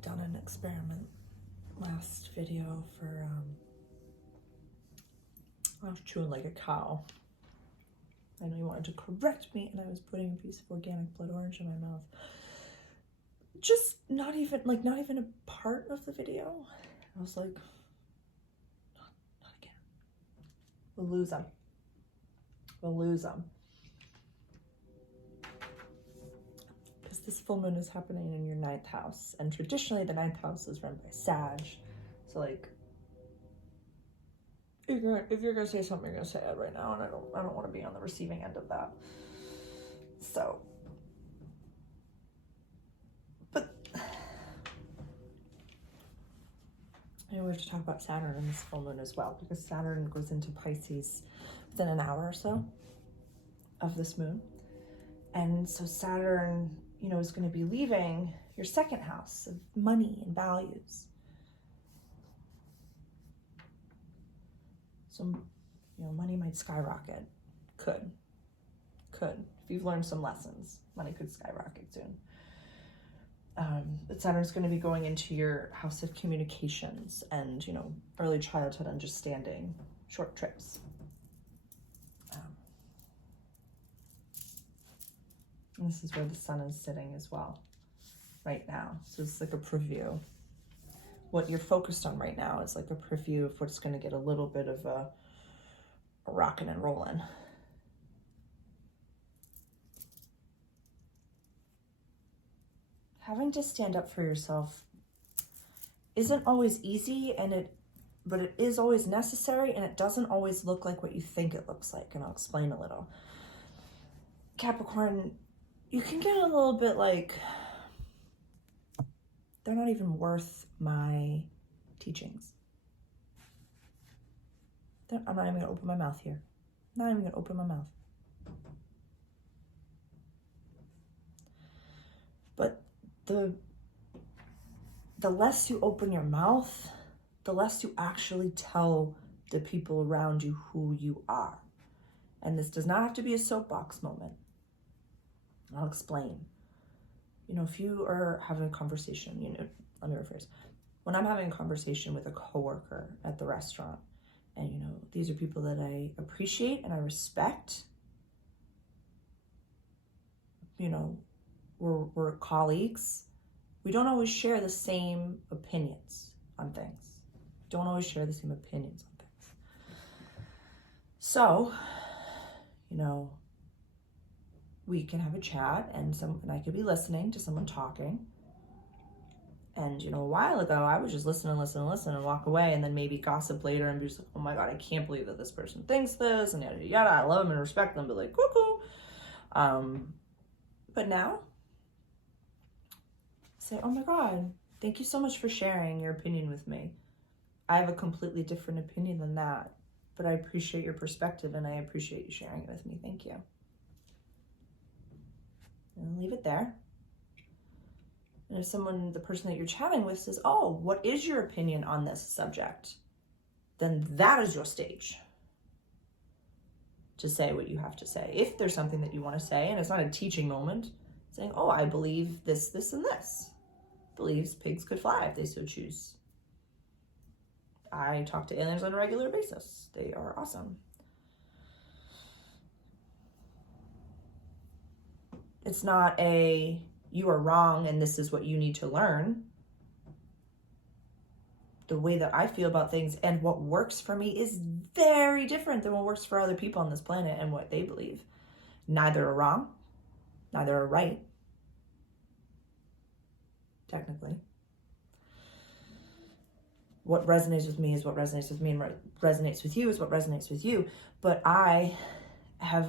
had done an experiment last video for, I was chewing like a cow. I know you wanted to correct me, and I was putting a piece of organic blood orange in my mouth. Just not even a part of the video. I was like, not again. We'll lose them. We'll lose them. Because this full moon is happening in your 9th house, and traditionally the 9th house is run by Sag. So like, if you're gonna say something, you're gonna say it right now, and I don't want to be on the receiving end of that. So, but we have to talk about Saturn in this full moon as well, because Saturn goes into Pisces within an hour or so of this moon, and so Saturn, is going to be leaving your 2nd house of money and values. So, money might skyrocket. Could. If you've learned some lessons, money could skyrocket soon. But Saturn's going to be going into your house of communications and, early childhood understanding, short trips. And this is where the sun is sitting as well right now. So it's like a preview. What you're focused on right now is like a preview of what's going to get a little bit of a rocking and rolling. Having to stand up for yourself isn't always easy, but it is always necessary, and it doesn't always look like what you think it looks like, and I'll explain a little. Capricorn, you can get a little bit like, they're not even worth my teachings. I'm not even gonna open my mouth here. Not even gonna open my mouth. But the less you open your mouth, the less you actually tell the people around you who you are. And this does not have to be a soapbox moment. I'll explain. If you are having a conversation, let me rephrase. When I'm having a conversation with a coworker at the restaurant, and these are people that I appreciate and I respect, we're colleagues, we don't always share the same opinions on things. Don't always share the same opinions on things. So, we can have a chat, and I could be listening to someone talking. And, a while ago, I would just listen and walk away, and then maybe gossip later and be just like, oh my God, I can't believe that this person thinks this, and yada, yada, yada. I love them and respect them, but like, cuckoo. But now, say, oh my God, thank you so much for sharing your opinion with me. I have a completely different opinion than that, but I appreciate your perspective, and I appreciate you sharing it with me. Thank you. And leave it there. And if the person that you're chatting with says, oh, what is your opinion on this subject? Then that is your stage to say what you have to say. If there's something that you want to say, and it's not a teaching moment, saying, oh, I believe this, this, and this. Believes pigs could fly if they so choose. I talk to aliens on a regular basis. They are awesome. It's not you are wrong and this is what you need to learn. The way that I feel about things and what works for me is very different than what works for other people on this planet and what they believe. Neither are wrong, neither are right. Technically. What resonates with me is what resonates with me, and what resonates with you is what resonates with you. But I have,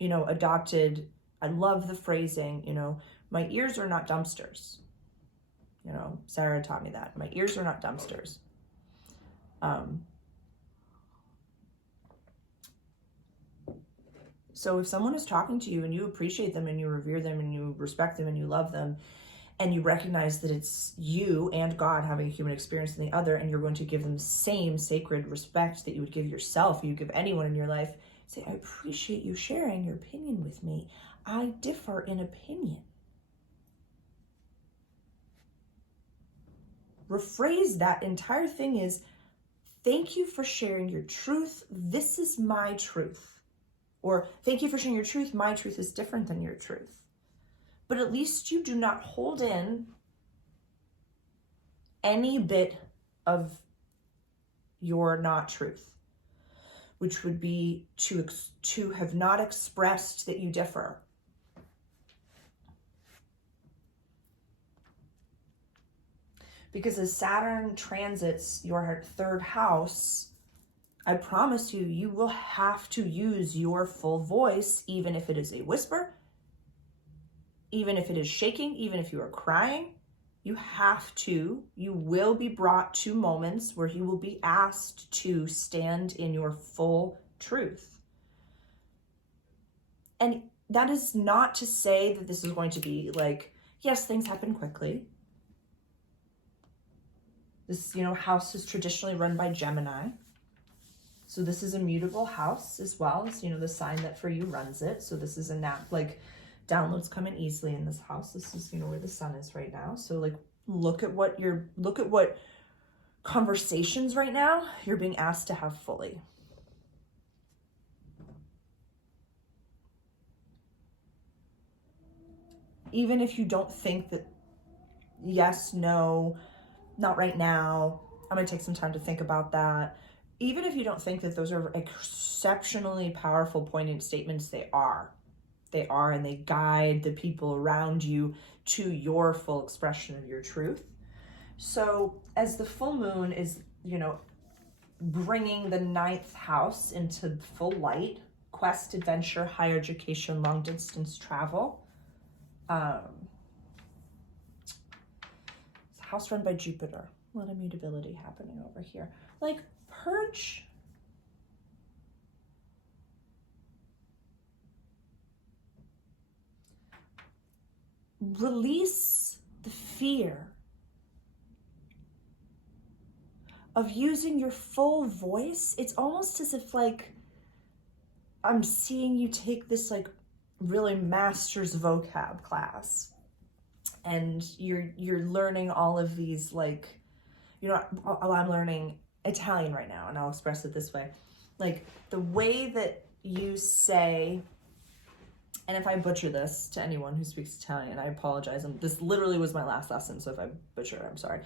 adopted, I love the phrasing, my ears are not dumpsters. Sarah taught me that. My ears are not dumpsters. So if someone is talking to you and you appreciate them and you revere them and you respect them and you love them, and you recognize that it's you and God having a human experience in the other, and you're going to give them the same sacred respect that you would give yourself, you give anyone in your life, say, I appreciate you sharing your opinion with me. I differ in opinion. rephrase that entire thing is, thank you for sharing your truth. This is my truth. Or thank you for sharing your truth. My truth is different than your truth. But at least you do not hold in any bit of your not truth, which would be to have not expressed that you differ. Because as Saturn transits your third house, I promise you, you will have to use your full voice, even if it is a whisper, even if it is shaking, even if you are crying. You will be brought to moments where you will be asked to stand in your full truth. And that is not to say that this is going to be like, yes, things happen quickly. This, house is traditionally run by Gemini. So this is a mutable house as well. It's, the sign that for you runs it. So this is downloads come in easily in this house. This is, where the sun is right now. So look at what conversations right now you're being asked to have fully. Even if you don't think that yes, no, not right now, I'm going to take some time to think about that. Even if you don't think that those are exceptionally powerful, poignant statements, they are. They are, and they guide the people around you to your full expression of your truth. So as the full moon is, bringing the 9th house into full light, quest, adventure, higher education, long distance travel. It's a house run by Jupiter. A lot of mutability happening over here. Purge. Release the fear of using your full voice. It's almost as if I'm seeing you take this really master's vocab class, and you're learning all of these I'm learning Italian right now, and I'll express it this way. The way that you say, and if I butcher this to anyone who speaks Italian, I apologize. This literally was my last lesson, so if I butcher it, I'm sorry.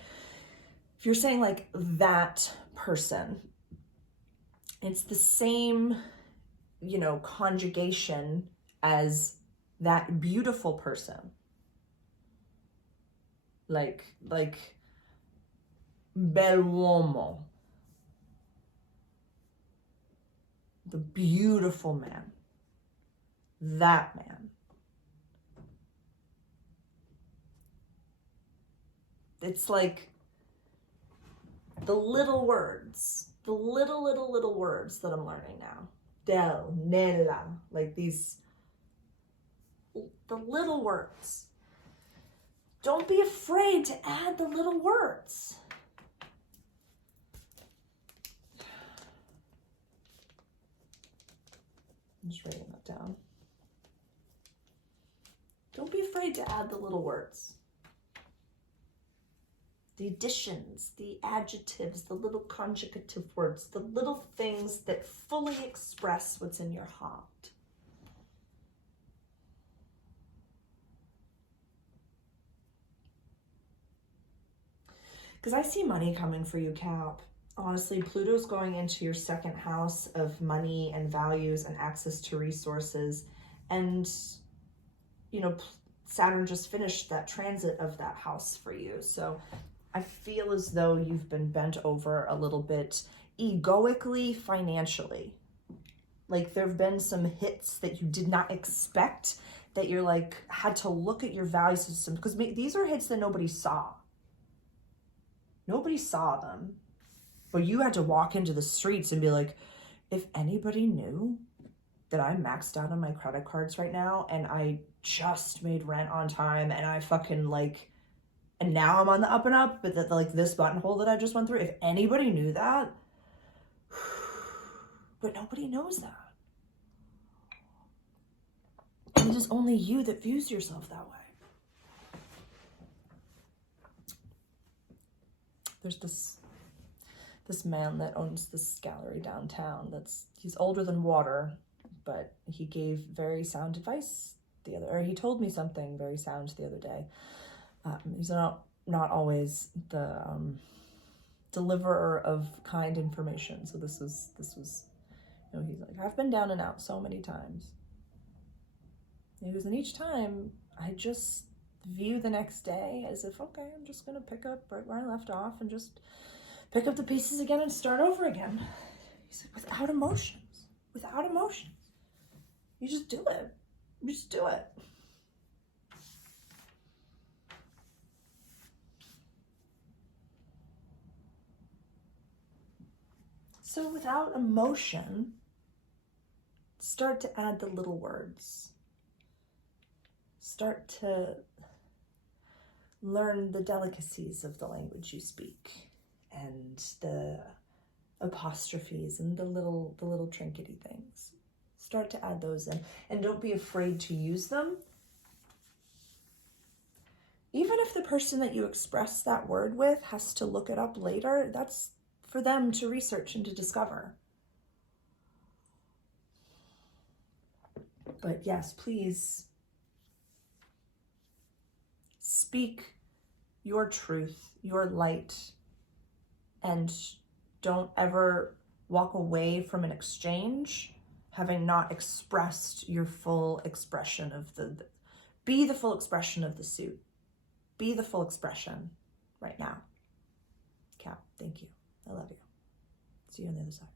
If you're saying that person, it's the same, conjugation as that beautiful person. Bell'uomo. The beautiful man. That man. It's the little words, the little words that I'm learning now. Del, nella, these, the little words. Don't be afraid to add the little words. I'm just writing that down. Don't be afraid to add the little words. The additions, the adjectives, the little conjugative words, the little things that fully express what's in your heart. Because I see money coming for you, Cap. Honestly, Pluto's going into your 2nd house of money and values and access to resources. And, Saturn just finished that transit of that house for you. So I feel as though you've been bent over a little bit egoically, financially. There have been some hits that you did not expect, that you're had to look at your value system. Because these are hits that nobody saw. Nobody saw them. But you had to walk into the streets and be if anybody knew that I'm maxed out on my credit cards right now, and I just made rent on time, and I fucking and now I'm on the up and up, but that this buttonhole that I just went through, if anybody knew that, but nobody knows that. And it is only you that views yourself that way. there's this man that owns this gallery downtown. He's older than water, but he gave very sound advice he told me something very sound the other day. He's not always the deliverer of kind information. So this was, he's like, I've been down and out so many times. And he goes, and each time I just view the next day as if, okay, I'm just going to pick up right where I left off and just pick up the pieces again and start over again. He said, without emotions. You just do it. So without emotion, start to add the little words. Start to learn the delicacies of the language you speak and the apostrophes and the little trinkety things. Start to add those in, and don't be afraid to use them. Even if the person that you express that word with has to look it up later, that's for them to research and to discover. But yes, please speak your truth, your light, and don't ever walk away from an exchange having not expressed your full expression of be the full expression of the suit. Be the full expression right now. Cap, thank you. I love you. See you on the other side.